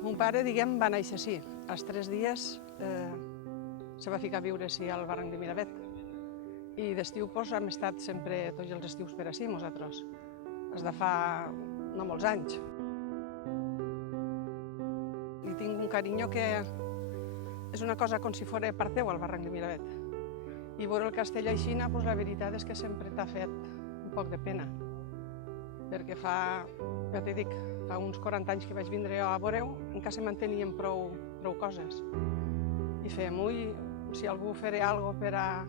Mon pare, diguem, va néixer així. Als 3 dies se va ficar a viure així al barranc de Miravet. I d'estiu hem estat sempre, tots els estius per així, nosaltres. Des de fa no molts anys. I tinc un carinyo que és una cosa com si fos part teu, al barranc de Miravet. I veure el castell així, la veritat és que sempre t'ha fet un poc de pena. Perquè ja t'he dit, fa uns 40 anys que vaig vindre a veure-ho, encara se mantenien prou coses. I fèiem, si algú farà alguna cosa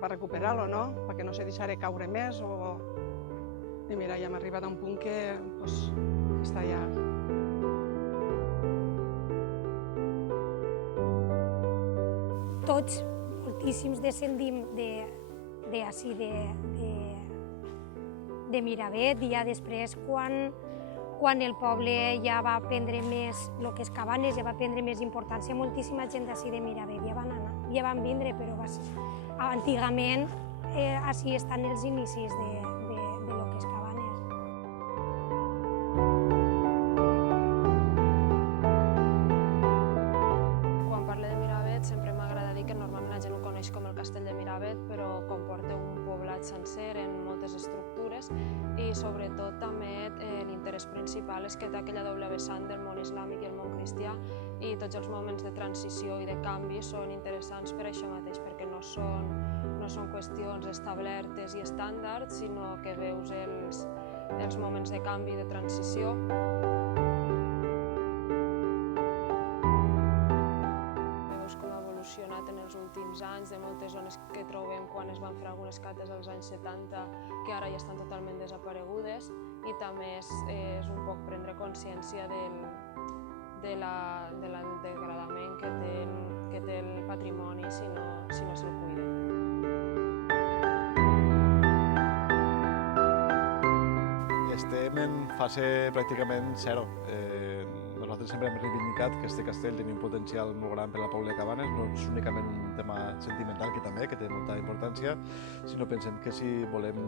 per recuperar-lo, no? Perquè no se deixarà caure més. I mira, ja hem arribat a un punt que està ja... Tots, moltíssims, descendim d'ací, de Miravet, i ja després, quan el poble ja va prendre més, el que és Cabanes, ja va prendre més importància, moltíssima gent d'ací de Miravet ja van anar, ja van vindre, però antigament així estan els inicis de lo que és Cabanes. Quan parlo de Miravet sempre m'agrada dir que normalment la gent ho coneix com el castell de Miravet, però comporta un poblat sencer en moltes estructures i sobretot també l'interès principal és que té aquella doble vessant del món islàmic i el món cristià, i tots els moments de transició i de canvi són interessants per això mateix, perquè no són qüestions establertes i estàndards, sinó que veus els moments de canvi i de transició. Veus com ha evolucionat en els últims anys, de moltes zones que trobem quan es van fer algunes cates als anys 70, que ara ja estan totalment desaparegudes, i també és un poc prendre consciència del degradament que té el patrimoni si no se'l cuida. Estem en fase pràcticament zero. Nosaltres sempre hem reivindicat que aquest castell tenia un potencial molt gran per al poble de Cabanes, no és únicament un tema sentimental, que també, que té molta importància, sinó pensem que si volem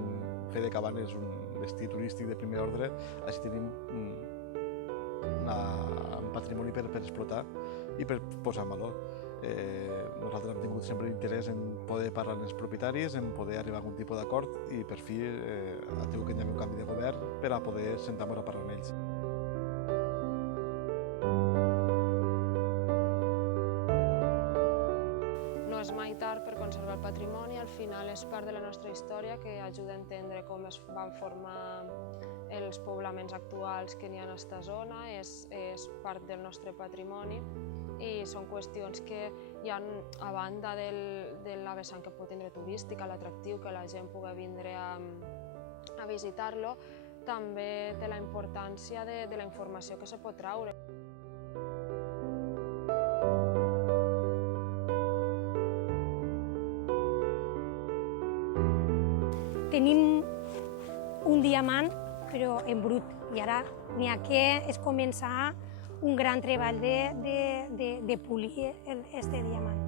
fer de Cabanes un destí turístic de primer ordre, així tenim un patrimoni per explotar i per posar en valor. Nosaltres hem tingut sempre interès en poder parlar amb els propietaris, en poder arribar a algun tipus d'acord, i per fi ha tingut que hi hagi un canvi de govern per a poder sentar-nos a parlar amb ells. No és mai tard per conservar el patrimoni, al final és part de la nostra història que ajuda a entendre com es van formar els poblaments actuals que n'hi ha en aquesta zona, és part del nostre patrimoni i són qüestions que hi ha, a banda de la vessant que pot tindre turística, l'atractiu, que la gent pugui vindre a visitar-lo, també té la importància de la informació que se pot traure. Tenim un diamant, però en brut, i ara n'hi ha que és començar un gran treball de polir aquest diamant.